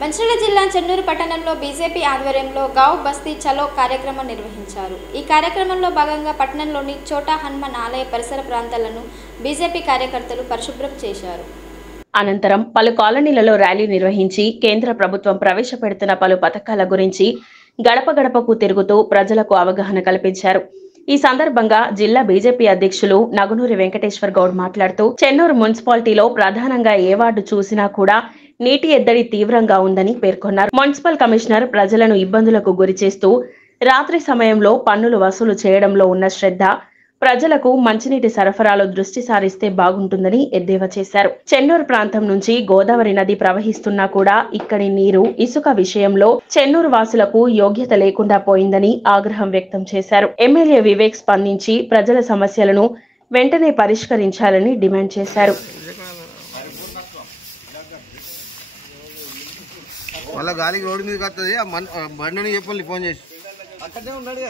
మంచిర్యాల జిల్లా చెన్నూరు పట్టణంలో బీజేపీ ఆధ్వర్యంలో గావ్ బస్తీ చలో కార్యక్రమం నిర్వహించారు. ఈ కార్యక్రమంలో భాగంగా పట్టణంలోని చోటా హనుమాన్ ఆలయ పరిసర ప్రాంతాలను బీజేపీ కార్యకర్తలు పరిశుభ్రం చేశారు. అనంతరం పలు కాలనీలలో ర్యాలీ నిర్వహించి కేంద్ర ప్రభుత్వం ప్రవేశపెడుతున్న పలు పథకాల గురించి గడప గడపకు తిరుగుతూ ప్రజలకు అవగాహన కల్పించారు. ఈ సందర్భంగా జిల్లా బీజేపీ అధ్యక్షులు నగునూరి వెంకటేశ్వర్ గౌడ్ మాట్లాడుతూ చెన్నూరు మున్సిపాలిటీలో ప్రధానంగా ఏ వార్డు చూసినా కూడా నీటి ఎద్దడి తీవ్రంగా ఉందని పేర్కొన్నారు. మున్సిపల్ కమిషనర్ ప్రజలను ఇబ్బందులకు గురిచేస్తూ రాత్రి సమయంలో పన్నులు వసూలు చేయడంలో ఉన్న శ్రద్ధ ప్రజలకు మంచినీటి సరఫరాలో దృష్టి సారిస్తే బాగుంటుందని ఎద్దేవా చేశారు. చెన్నూరు ప్రాంతం నుంచి గోదావరి నది ప్రవహిస్తున్నా కూడా ఇక్కడి నీరు ఇసుక విషయంలో చెన్నూరు వాసులకు యోగ్యత లేకుండా పోయిందని ఆగ్రహం వ్యక్తం చేశారు. ఎమ్మెల్యే వివేక్ స్పందించి ప్రజల సమస్యలను వెంటనే పరిష్కరించాలని డిమాండ్ చేశారు. మళ్ళా గాలికి రోడ్డు మీదకి వస్తుంది బండిని చెప్పండి ఫోన్ చేసి అక్కడే ఉన్నాడు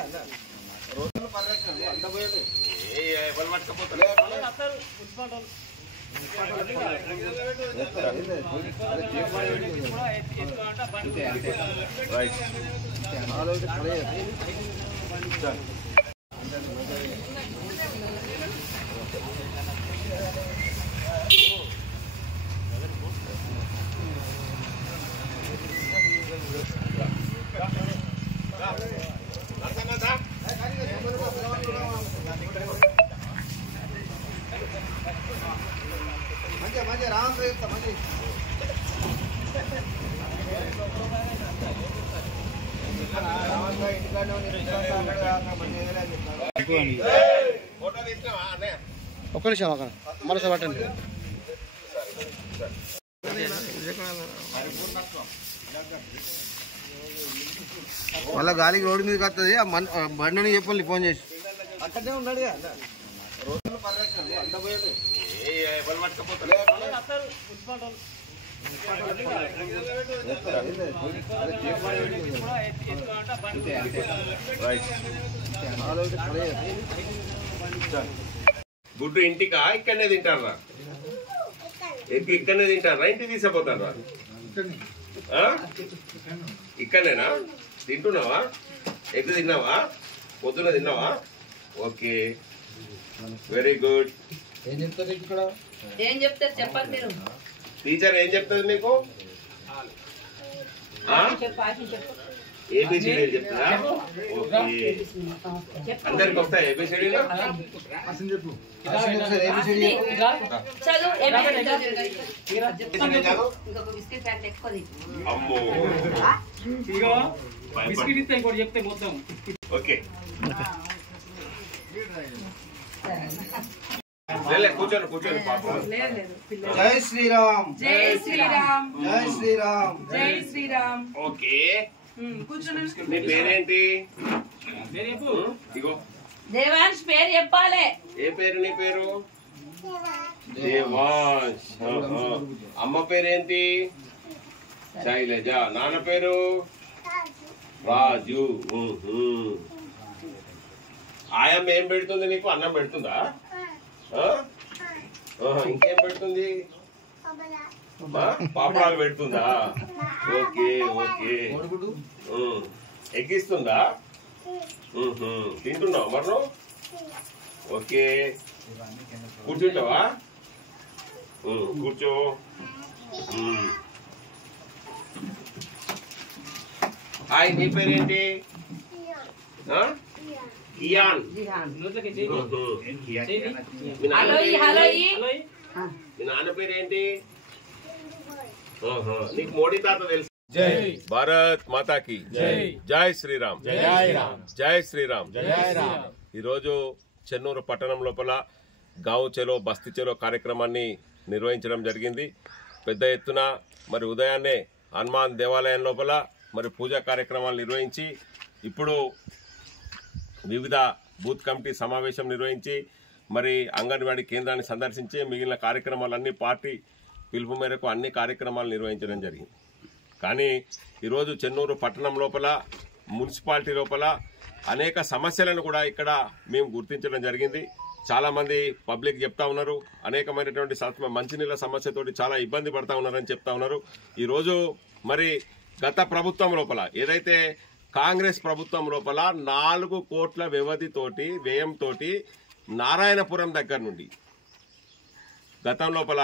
ఒక్క నిమిషం అక్కడ మరోసా పట్టండి. మళ్ళా గాలికి రోడ్డు మీదకి వస్తుంది బండిని చెప్పండి ఫోన్ చేసి అక్కడే ఉన్నాడు గుడ్డు ఇంటికా ఇక్కడనే తింటారా? ఇక్కడనే తింటారా? ఇంటికి తీసుకుపోతారా? ఇక్కడనేనా తింటున్నావా? ఎగ్ తిన్నావా? పొద్దున తిన్నావా? Okay, very good. ఏం చెప్తారు ఇక్కడ? ఏం చెప్తారు చెప్పండి మీరు. టీచర్ ఏం చెప్తుంది మీకు? ఏబిసిడీ చెప్తుందా? ఓకే, అందరికి వస్తాయి ఏబిసిడీలు? అమ్మో, ఓకే కూర్చోండి కూర్చోండి. జై శ్రీరామ్, జై శ్రీరామ్, జై శ్రీరామ్, జై శ్రీరామ్. ఓకే, నీ పేరేంటి? ఇగో దేవాంశ్ పేరు చెప్పాలి. ఏ పేరు నీ పేరు? దేవాంశ్. అమ్మ పేరేంటి? శైలజ. నాన్న పేరు? రాజు. ఆయమ్మ ఏం పెడుతుంది నీకు? అన్నం పెడుతుందా? ఇంకేం పెడుతుంది? పాపడాలు పెడుతుందా? Okay okay. ఎగ్గిస్తుందా? తింటున్నావు మరి నువ్వు? ఓకే, కూర్చుంటావా? కూర్చో. హాయ్, నీ పేరేంటి? ఇయాన్. మీ నాన్న పేరేంటి? నీకు మోడీ తాత తెలుసు? జై భారత్ మాతాకి జై. జై శ్రీరామ్, జై శ్రీరామ్. ఈరోజు చెన్నూరు పట్టణం లోపల గావ్ చలో బస్తీ చలో కార్యక్రమాన్ని నిర్వహించడం జరిగింది. పెద్ద ఎత్తున మరి ఉదయాన్నే హనుమాన్ దేవాలయం లోపల మరి పూజా కార్యక్రమాలు నిర్వహించి ఇప్పుడు వివిధ బూత్ కమిటీ సమావేశం నిర్వహించి మరి అంగన్వాడీ కేంద్రాన్ని సందర్శించి మిగిలిన కార్యక్రమాలన్నీ పార్టీ పిలుపు మేరకు అన్ని కార్యక్రమాలు నిర్వహించడం జరిగింది. కానీ ఈరోజు చెన్నూరు పట్టణం లోపల మున్సిపాలిటీ లోపల అనేక సమస్యలను కూడా ఇక్కడ మేము గుర్తించడం జరిగింది. చాలా మంది పబ్లిక్ చెప్తా ఉన్నారు, అనేకమైనటువంటి మంచినీళ్ళ సమస్యతోటి చాలా ఇబ్బంది పడతా ఉన్నారని చెప్తా ఉన్నారు. ఈరోజు మరి గత ప్రభుత్వం లోపల ఏదైతే కాంగ్రెస్ ప్రభుత్వం లోపల 4 కోట్ల వ్యయంతో నారాయణపురం దగ్గర నుండి గతం లోపల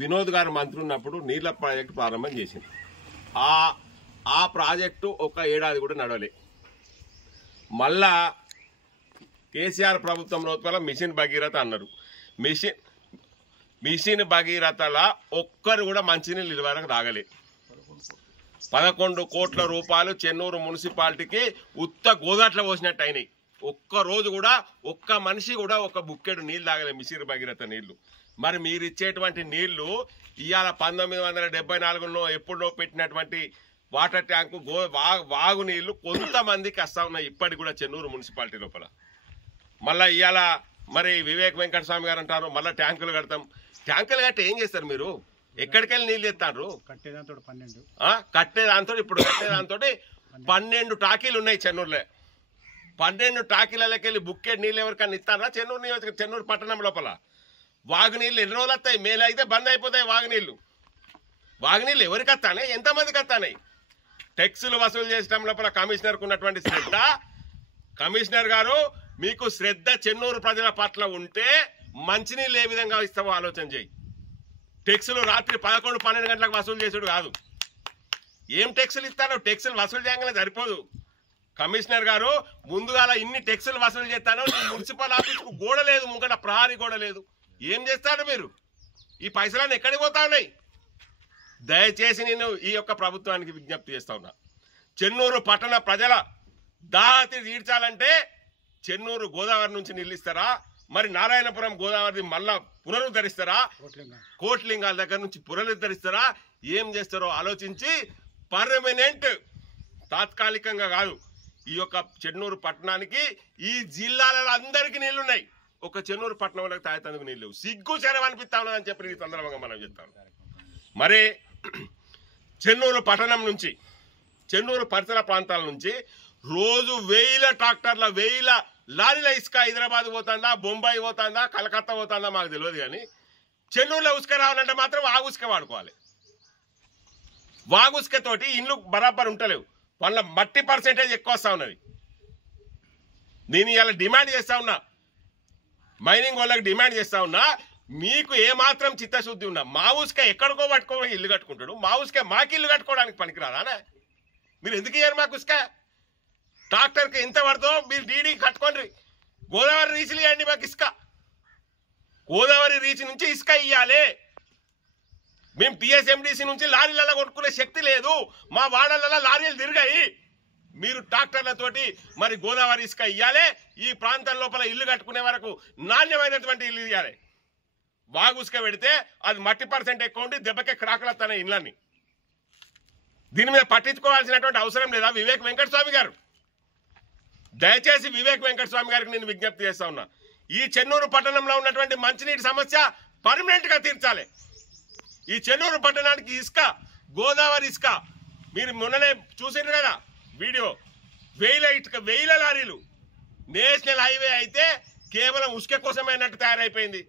వినోద్ గారు మంత్రి ఉన్నప్పుడు నీళ్ల ప్రాజెక్టు ప్రారంభం చేసింది. ఆ ప్రాజెక్టు ఒక ఏడాది కూడా నడవలే. మళ్ళా కేసీఆర్ ప్రభుత్వం లోపల మిషన్ భగీరథ అన్నారు. మిషన్ భగీరథల ఒక్కరు కూడా మంచినీళ్ళు ఇదివరకు తాగలే. 11 కోట్ల రూపాయలు చెన్నూరు మున్సిపాలిటీకి ఉత్త గోదాట్లో పోసినట్టు అయినాయి. ఒక్కరోజు కూడా ఒక్క మనిషి కూడా ఒక బుక్కెడు నీళ్ళు తాగలే మిషన్ భగీరథ నీళ్లు. మరి మీరు ఇచ్చేటువంటి నీళ్లు ఇవాళ 1974లో ఎప్పుడో పెట్టినటువంటి వాటర్ ట్యాంకు వాగు నీళ్లు కొంతమందికి వస్తా ఉన్నాయి ఇప్పటికి కూడా చెన్నూరు మున్సిపాలిటీ లోపల. మళ్ళీ ఇవాళ మరి వివేక్ వెంకటస్వామి గారు అంటారు మళ్ళీ ట్యాంకులు కడతాం. ట్యాంకులు కట్టి ఏం చేస్తారు మీరు? ఎక్కడికెళ్ళి నీళ్ళు ఎత్తారు? కట్టేదాంతో ఇప్పుడు 12 టాకీలు ఉన్నాయి చెన్నూరులో. 12 టాకీలకి వెళ్ళి బుక్కెట్ నీళ్ళు ఎవరికన్నా ఇస్తారా? చెన్నూరు పట్టణం లోపల వాగునీళ్ళు ఎన్ని రోజులు వస్తాయి? మేలు అయితే బంద్ అయిపోతాయి వాగునీళ్ళు. వాగునీళ్ళు ఎవరికి వస్తానే? ఎంతమందికి వస్తాయి? టెక్సులు వసూలు చేసడం లోపల కమిషనర్కు ఉన్నటువంటి శ్రద్ధ, కమిషనర్ గారు మీకు శ్రద్ధ చెన్నూరు ప్రజల పట్ల ఉంటే మంచినీళ్ళు ఏ విధంగా ఇస్తావో ఆలోచన చేయి. టెక్సులు రాత్రి 11-12 గంటలకు వసూలు చేసుడు కాదు. ఏం టెక్సులు ఇస్తారో టెక్సులు వసూలు చేయగానే సరిపోదు. కమిషనర్ గారు ముందుగా ఇన్ని టెక్సులు వసూలు చేస్తానో మున్సిపల్ ఆఫీస్కు గోడ లేదు, ముంగట ప్రహారీ గోడ లేదు. ఏం చేస్తారు మీరు? ఈ పైసలన్నీ ఎక్కడికి పోతా ఉన్నాయి? దయచేసి నేను ఈ యొక్క ప్రభుత్వానికి విజ్ఞప్తి చేస్తా ఉన్నా. చెన్నూరు పట్టణ ప్రజల దాహతి తీర్చాలంటే చెన్నూరు గోదావరి నుంచి నిలిస్తారా? మరి నారాయణపురం గోదావరి మళ్ళా పునరుద్ధరిస్తారా? కోట్లింగాల దగ్గర నుంచి పునరుద్ధరిస్తారా? ఏం చేస్తారో ఆలోచించి పర్మనెంట్, తాత్కాలికంగా కాదు, ఈ యొక్క చెన్నూరు పట్టణానికి ఈ జిల్లాలలో అందరికీ నీళ్లున్నాయి. ఒక చెన్నూరు పట్టణం వాళ్ళకి తాగేందుకు నీళ్ళు లేవు. సిగ్గు చెరవ అనిపిస్తా ఉన్నదని చెప్పి ఈ సందర్భంగా మనం చెప్తాం. మరి చెన్నూరు పట్టణం నుంచి, చెన్నూరు పరిసర ప్రాంతాల నుంచి రోజు 1000 ట్రాక్టర్ల 1000 లారీల ఇసుక హైదరాబాద్ పోతుందా, బొంబాయి పోతుందా, కలకత్తా పోతుందా మాకు తెలియదు. కానీ చెన్నూరులో ఉసుక రావాలంటే మాత్రం వాగుసుక వాడుకోవాలి. వాగుసుకతోటి ఇండ్లు బరాబర్ ఉంటలేవు. వాళ్ళ మట్టి పర్సెంటేజ్ ఎక్కువ వస్తూ ఉన్నది. నేను ఇలా డిమాండ్ చేస్తా ఉన్నా, మైనింగ్ వాళ్ళకి డిమాండ్ చేస్తా ఉన్నా, మీకు ఏమాత్రం చిత్తశుద్ధి ఉన్నా మా ఉసుక ఎక్కడికో పట్టుకోవడానికి ఇల్లు కట్టుకుంటాడు, మా ఉసుక మాకు ఇల్లు కట్టుకోవడానికి పనికిరాదానే? మీరు ఎందుకు ఇయ్యారు మాకు ఉసుక? ట్రాక్టర్కి ఎంత పడుతుందో మీరు డీడీ కట్టుకోండి. గోదావరి రీచ్లు ఇవ్వండి మాకు ఇసుక. గోదావరి రీచ్ నుంచి ఇసుక ఇవ్వాలి. మేము టీఎస్ఎండిసి నుంచి లారీలలో కొనుక్కునే శక్తి లేదు. మా వాడలలో లారీలు తిరిగాయి. మీరు ట్రాక్టర్లతోటి మరి గోదావరి ఇసుక ఇవ్వాలి. ఈ ప్రాంతం లోపల ఇల్లు కట్టుకునే వరకు నాణ్యమైనటువంటి ఇల్లు ఇవ్వాలి. వాగు ఉసుక పెడితే అది మట్టి పర్సెంట్ ఎక్కువ ఉండి దెబ్బకే క్రాకులతనే ఇళ్ళని. దీని మీద పట్టించుకోవాల్సినటువంటి అవసరం లేదా? వివేక్ వెంకటస్వామి గారు, దయచేసి వివేక్ వెంకటస్వామి గారికి నేను విజ్ఞప్తి చేస్తా ఉన్నా, ఈ చెన్నూరు పట్టణంలో ఉన్నటువంటి మంచినీటి సమస్య పర్మనెంట్ గా తీర్చాలి. ఈ చెన్నూరు పట్టణానికి ఇసుక, గోదావరి ఇసుక, మీరు మొన్ననే చూసిండ్రు కదా వీడియో, 1000 లారీలు. నేషనల్ హైవే అయితే కేవలం ఉసుక కోసమైనట్టు తయారైపోయింది.